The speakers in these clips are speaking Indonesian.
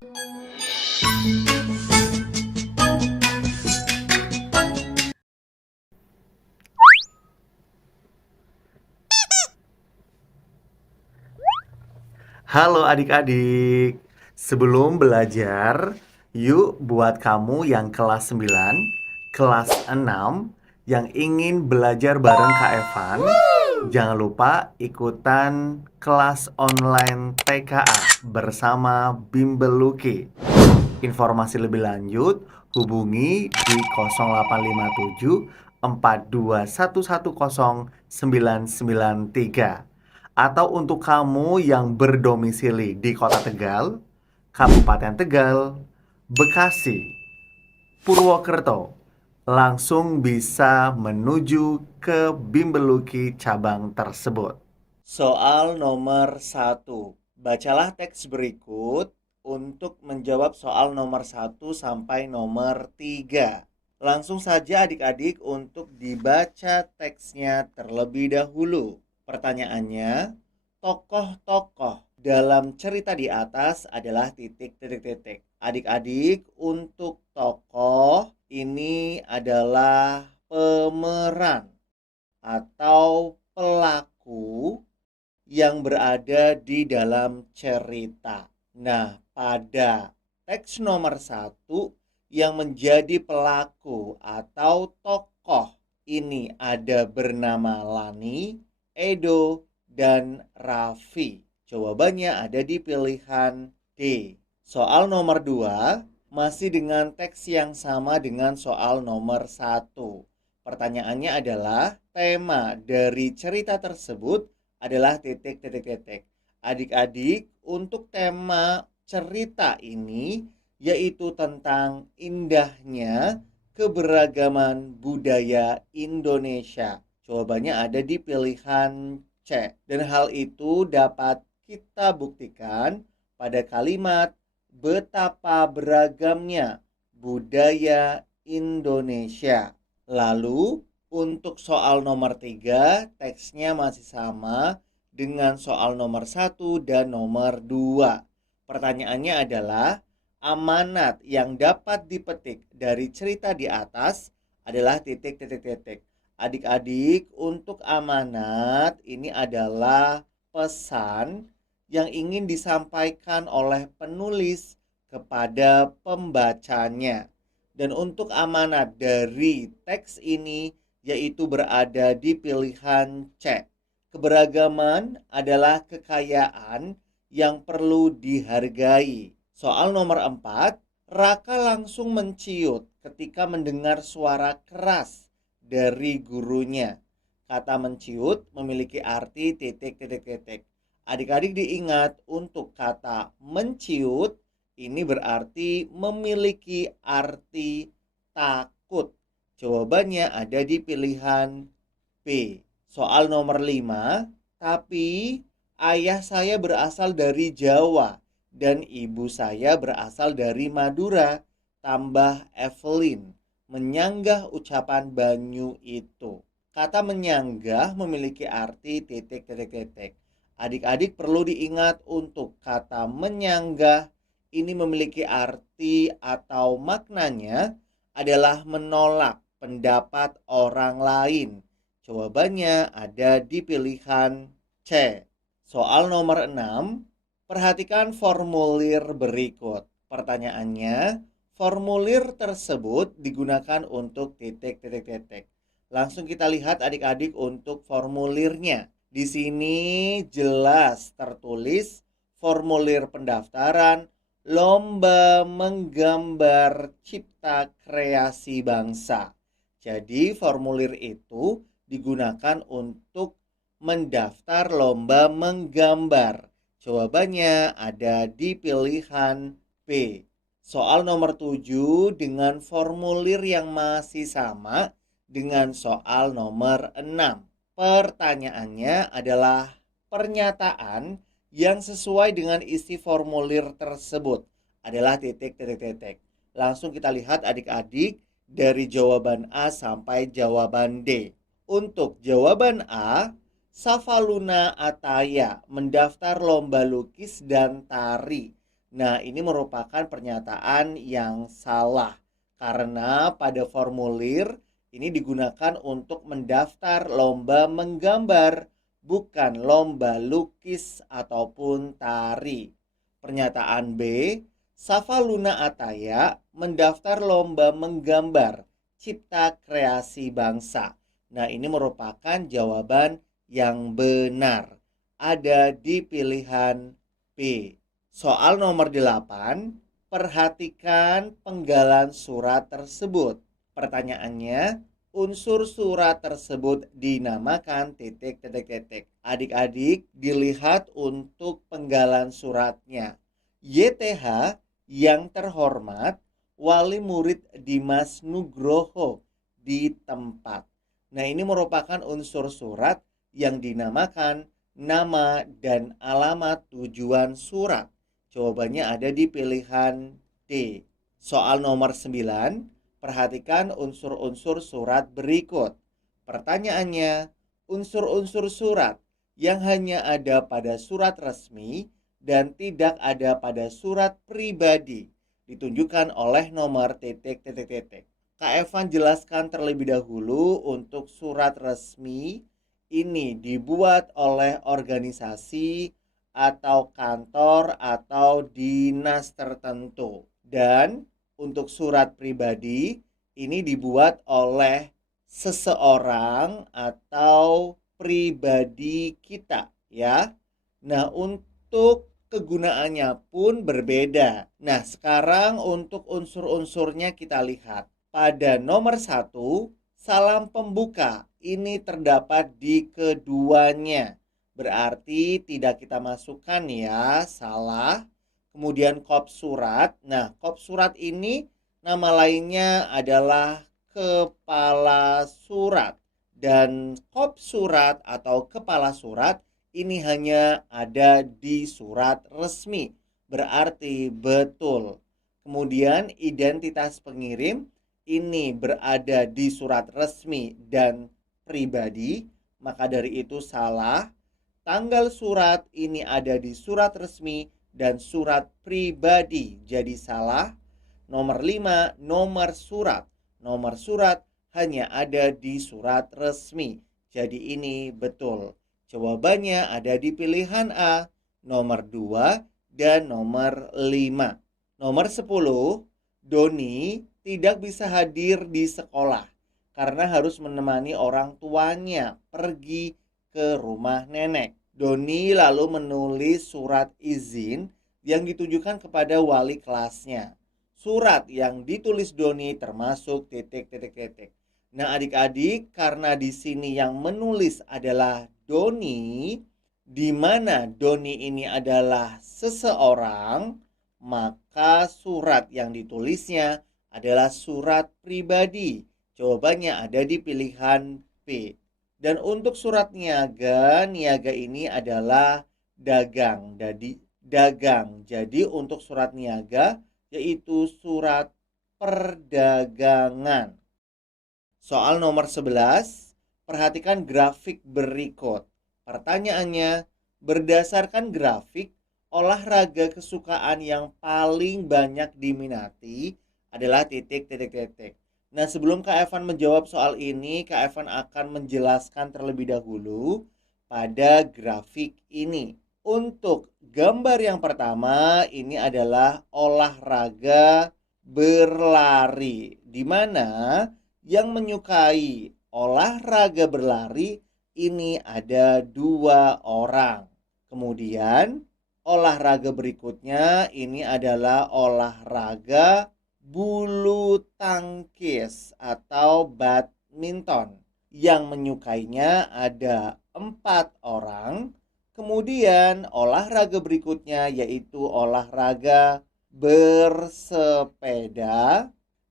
Halo adik-adik, sebelum belajar, yuk buat kamu yang kelas 9, kelas 6, yang ingin belajar bareng Kak Evan, jangan lupa ikutan kelas online TKA bersama Bimbel Luki. Informasi lebih lanjut, hubungi di 0857 42110993. Atau untuk kamu yang berdomisili di Kota Tegal, Kabupaten Tegal, Bekasi, Purwokerto, langsung bisa menuju ke Bimbel Luki cabang tersebut. Soal nomor 1. Bacalah teks berikut untuk menjawab soal nomor 1 sampai nomor 3. Langsung saja adik-adik untuk dibaca teksnya terlebih dahulu. Pertanyaannya, tokoh-tokoh dalam cerita di atas adalah titik. Adik-adik, untuk tokoh ini adalah pemeran atau pelaku yang berada di dalam cerita. Nah, pada teks nomor 1 yang menjadi pelaku atau tokoh ini ada bernama Lani, Edo, dan Raffi. Jawabannya ada di pilihan D. Soal nomor 2 masih dengan teks yang sama dengan soal nomor 1. Pertanyaannya adalah tema dari cerita tersebut adalah titik. Adik-adik, untuk tema cerita ini yaitu tentang indahnya keberagaman budaya Indonesia. Jawabannya ada di pilihan C. Dan hal itu dapat kita buktikan pada kalimat betapa beragamnya budaya Indonesia. Lalu untuk soal nomor 3, teksnya masih sama dengan soal nomor 1 dan nomor 2. Pertanyaannya adalah, amanat yang dapat dipetik dari cerita di atas adalah titik. Adik-adik, untuk amanat ini adalah pesan yang ingin disampaikan oleh penulis kepada pembacanya. Dan untuk amanat dari teks ini yaitu berada di pilihan C. Keberagaman adalah kekayaan yang perlu dihargai. Soal nomor 4, Raka langsung menciut ketika mendengar suara keras dari gurunya. Kata menciut memiliki arti titik. Adik-adik diingat untuk kata menciut ini berarti memiliki arti takut. Jawabannya ada di pilihan B. Soal nomor 5, tapi ayah saya berasal dari Jawa dan ibu saya berasal dari Madura, tambah Evelyn menyanggah ucapan Banyu itu. Kata menyanggah memiliki arti titik. Adik-adik perlu diingat untuk kata menyanggah ini memiliki arti atau maknanya adalah menolak pendapat orang lain. Jawabannya ada di pilihan C. Soal nomor 6, perhatikan formulir berikut. Pertanyaannya, formulir tersebut digunakan untuk titik. Langsung kita lihat adik-adik untuk formulirnya. Di sini jelas tertulis formulir pendaftaran lomba menggambar cipta kreasi bangsa. Jadi formulir itu digunakan untuk mendaftar lomba menggambar. Jawabannya ada di pilihan B. Soal nomor 7 dengan formulir yang masih sama dengan soal nomor 6. Pertanyaannya adalah pernyataan yang sesuai dengan isi formulir tersebut adalah titik. Langsung kita lihat adik-adik dari jawaban A sampai jawaban D. Untuk jawaban A, Safaluna Ataya mendaftar lomba lukis dan tari Nah, ini merupakan pernyataan yang salah karena pada formulir ini digunakan untuk mendaftar lomba menggambar, bukan lomba lukis ataupun tari. Pernyataan B, Safa Luna Ataya mendaftar lomba menggambar Cipta Kreasi Bangsa. Nah, ini merupakan jawaban yang benar. Ada di pilihan B. Soal nomor 8, perhatikan penggalan surat tersebut. Pertanyaannya, unsur surat tersebut dinamakan titik. Adik-adik dilihat untuk penggalan suratnya. YTH yang terhormat, wali murid Dimas Nugroho di tempat. Nah, ini merupakan unsur surat yang dinamakan nama dan alamat tujuan surat. Jawabannya ada di pilihan D. Soal nomor 9, perhatikan unsur-unsur surat berikut. Pertanyaannya, unsur-unsur surat yang hanya ada pada surat resmi dan tidak ada pada surat pribadi ditunjukkan oleh nomor titik. Kak Evan jelaskan terlebih dahulu untuk surat resmi ini dibuat oleh organisasi atau kantor atau dinas tertentu. Dan untuk surat pribadi ini dibuat oleh seseorang atau pribadi kita ya. Nah, untuk kegunaannya pun berbeda. Nah, sekarang untuk unsur-unsurnya kita lihat. Pada nomor 1, salam pembuka ini terdapat di keduanya. Berarti tidak kita masukkan ya, salah. Kemudian kop surat. Nah, kop surat ini nama lainnya adalah kepala surat. Dan kop surat atau kepala surat ini hanya ada di surat resmi. Berarti betul. Kemudian identitas pengirim ini berada di surat resmi dan pribadi. Maka dari itu salah. Tanggal surat ini ada di surat resmi dan surat pribadi. Jadi salah. Nomor 5, nomor surat. Nomor surat hanya ada di surat resmi. Jadi ini betul. Jawabannya ada di pilihan A, nomor 2 dan nomor 5. Nomor 10, Doni tidak bisa hadir di sekolah karena harus menemani orang tuanya pergi ke rumah nenek. Doni lalu menulis surat izin yang ditujukan kepada wali kelasnya. Surat yang ditulis Doni termasuk titik. Nah, adik-adik, karena di sini yang menulis adalah Doni, di mana Doni ini adalah seseorang, maka surat yang ditulisnya adalah surat pribadi. Jawabannya ada di pilihan B. Dan untuk surat niaga, niaga ini adalah dagang. Jadi untuk surat niaga yaitu surat perdagangan. Soal nomor 11, perhatikan grafik berikut. Pertanyaannya, berdasarkan grafik, olahraga kesukaan yang paling banyak diminati adalah titik. Nah, sebelum Kak Evan menjawab soal ini, Kak Evan akan menjelaskan terlebih dahulu pada grafik ini. Untuk gambar yang pertama, ini adalah olahraga berlari, di mana yang menyukai olahraga berlari ini ada 2 orang. Kemudian olahraga berikutnya ini adalah olahraga bulu tangkis atau badminton. Yang menyukainya ada 4 orang. Kemudian olahraga berikutnya yaitu olahraga bersepeda,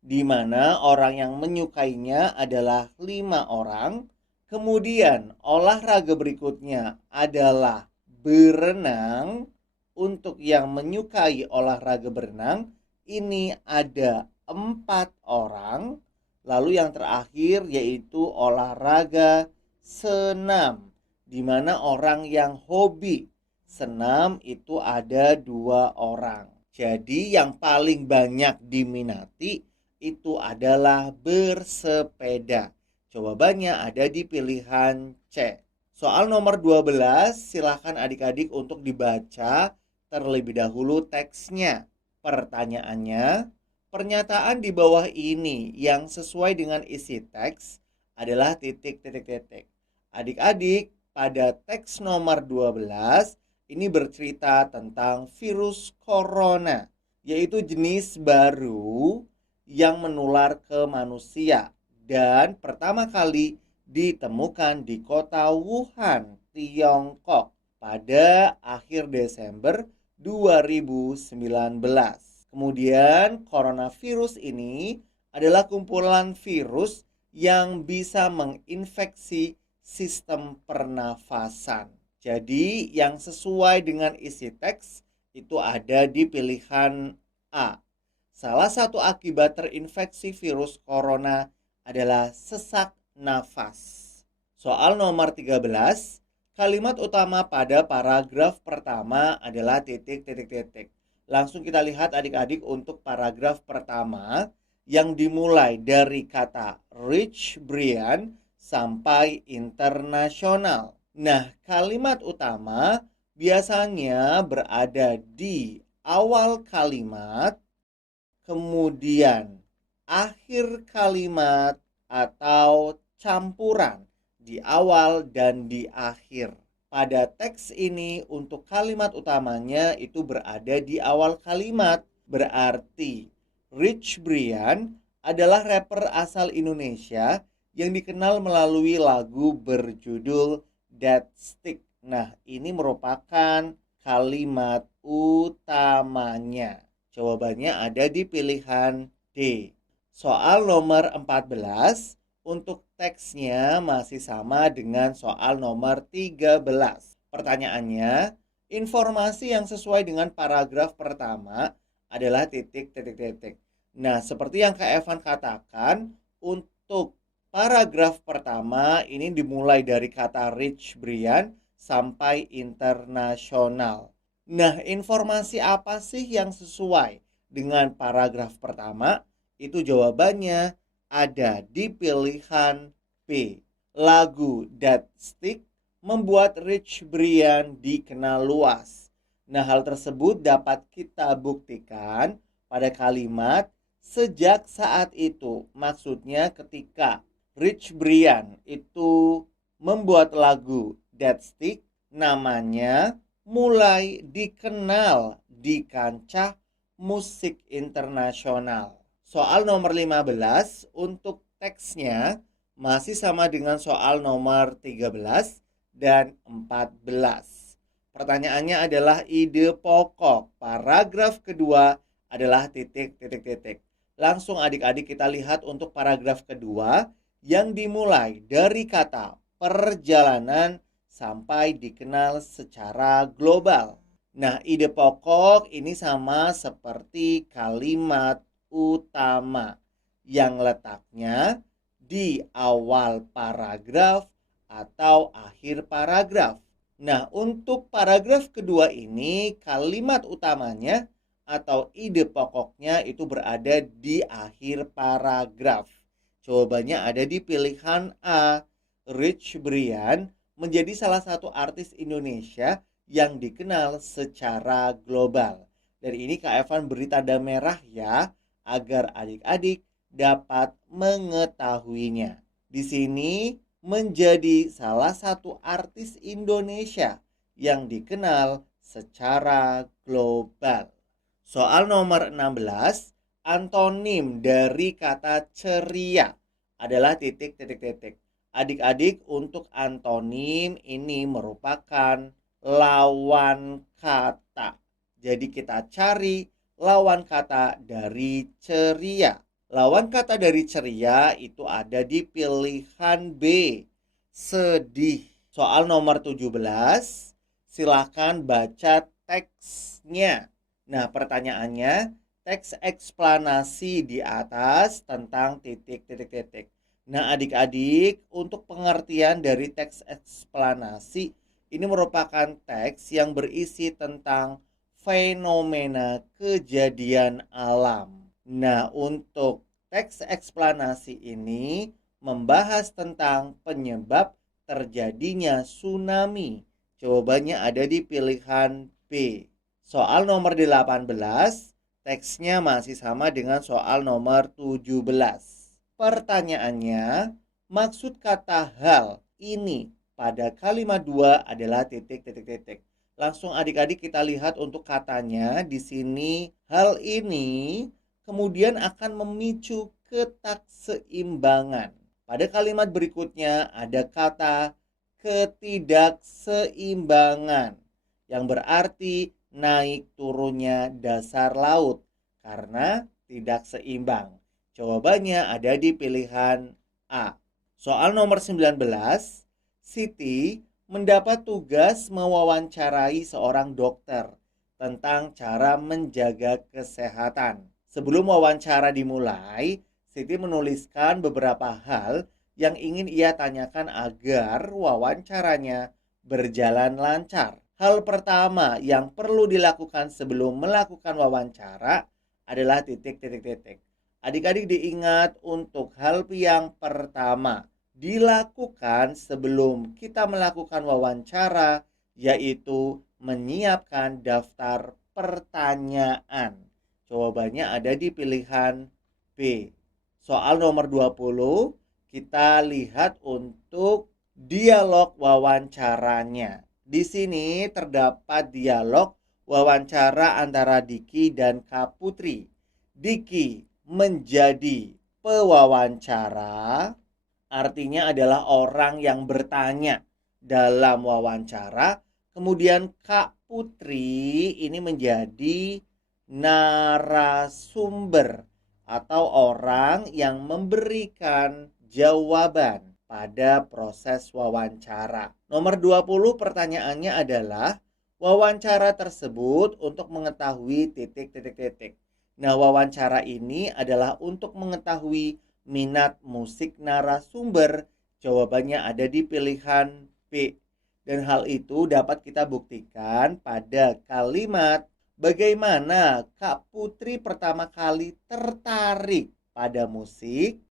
di mana orang yang menyukainya adalah 5 orang. Kemudian olahraga berikutnya adalah berenang. Untuk yang menyukai olahraga berenang ini ada 4 orang. Lalu yang terakhir yaitu olahraga senam, di mana orang yang hobi senam itu ada 2 orang. Jadi yang paling banyak diminati itu adalah bersepeda. Jawabannya ada di pilihan C. Soal nomor 12, silakan adik-adik untuk dibaca terlebih dahulu teksnya. Pertanyaannya, pernyataan di bawah ini yang sesuai dengan isi teks adalah titik. Adik-adik, pada teks nomor 12 ini bercerita tentang virus corona, yaitu jenis baru yang menular ke manusia dan pertama kali ditemukan di kota Wuhan, Tiongkok pada akhir Desember 2019. Kemudian coronavirus ini adalah kumpulan virus yang bisa menginfeksi sistem pernafasan. Jadi yang sesuai dengan isi teks itu ada di pilihan A. Salah satu akibat terinfeksi virus corona adalah sesak nafas. Soal nomor 13, kalimat utama pada paragraf pertama adalah titik. Langsung kita lihat adik-adik untuk paragraf pertama yang dimulai dari kata Rich Brian sampai internasional. Nah, kalimat utama biasanya berada di awal kalimat, kemudian akhir kalimat atau campuran di awal dan di akhir. Pada teks ini untuk kalimat utamanya itu berada di awal kalimat. Berarti Rich Brian adalah rapper asal Indonesia yang dikenal melalui lagu berjudul Dead Stick. Nah, ini merupakan kalimat utamanya. Jawabannya ada di pilihan D. Soal nomor 14, untuk teksnya masih sama dengan soal nomor 13. Pertanyaannya, informasi yang sesuai dengan paragraf pertama adalah titik. Nah, seperti yang Kak Evan katakan, untuk paragraf pertama ini dimulai dari kata Rich Brian sampai internasional. Nah, informasi apa sih yang sesuai dengan paragraf pertama? Itu jawabannya ada di pilihan B. Lagu Dead Stick membuat Rich Brian dikenal luas. Nah, hal tersebut dapat kita buktikan pada kalimat sejak saat itu. Maksudnya ketika Rich Brian itu membuat lagu Dead Stick, namanya mulai dikenal di kancah musik internasional. Soal nomor 15 untuk teksnya masih sama dengan soal nomor 13 dan 14. Pertanyaannya adalah ide pokok. Paragraf kedua adalah titik. Langsung adik-adik kita lihat untuk paragraf kedua yang dimulai dari kata perjalanan sampai dikenal secara global. Nah, ide pokok ini sama seperti kalimat utama yang letaknya di awal paragraf atau akhir paragraf. Nah, untuk paragraf kedua ini kalimat utamanya atau ide pokoknya itu berada di akhir paragraf. Jawabannya ada di pilihan A. Rich Brian menjadi salah satu artis Indonesia yang dikenal secara global. Dari ini Kak Evan beri tanda merah ya, agar adik-adik dapat mengetahuinya. Di sini menjadi salah satu artis Indonesia yang dikenal secara global. Soal nomor 16, antonim dari kata ceria adalah titik. Adik-adik, untuk antonim ini merupakan lawan kata. Jadi kita cari lawan kata dari ceria. Lawan kata dari ceria itu ada di pilihan B, sedih. Soal nomor 17, silakan baca teksnya. Nah, pertanyaannya, teks eksplanasi di atas tentang titik. Nah, adik-adik, untuk pengertian dari teks eksplanasi, ini merupakan teks yang berisi tentang fenomena kejadian alam. Nah, untuk teks eksplanasi ini membahas tentang penyebab terjadinya tsunami. Jawabannya ada di pilihan B. Soal nomor 18, teksnya masih sama dengan soal nomor 17. Pertanyaannya, maksud kata hal ini pada kalimat 2 adalah titik. Langsung adik-adik kita lihat untuk katanya di sini, hal ini kemudian akan memicu ketakseimbangan. Pada kalimat berikutnya ada kata ketidakseimbangan yang berarti naik turunnya dasar laut karena tidak seimbang. Jawabannya ada di pilihan A. Soal nomor 19, Siti mendapat tugas mewawancarai seorang dokter tentang cara menjaga kesehatan. Sebelum wawancara dimulai, Siti menuliskan beberapa hal yang ingin ia tanyakan agar wawancaranya berjalan lancar. Hal pertama yang perlu dilakukan sebelum melakukan wawancara adalah titik. Adik-adik diingat untuk hal yang pertama dilakukan sebelum kita melakukan wawancara, yaitu menyiapkan daftar pertanyaan. Jawabannya ada di pilihan B. Soal nomor 20, kita lihat untuk dialog wawancaranya. Di sini terdapat dialog wawancara antara Diki dan Kak Putri. Diki menjadi pewawancara, artinya adalah orang yang bertanya dalam wawancara. Kemudian Kak Putri ini menjadi narasumber atau orang yang memberikan jawaban pada proses wawancara. Nomor 20 pertanyaannya adalah wawancara tersebut untuk mengetahui titik. Nah, wawancara ini adalah untuk mengetahui minat musik narasumber. Jawabannya ada di pilihan B. Dan hal itu dapat kita buktikan pada kalimat bagaimana Kak Putri pertama kali tertarik pada musik.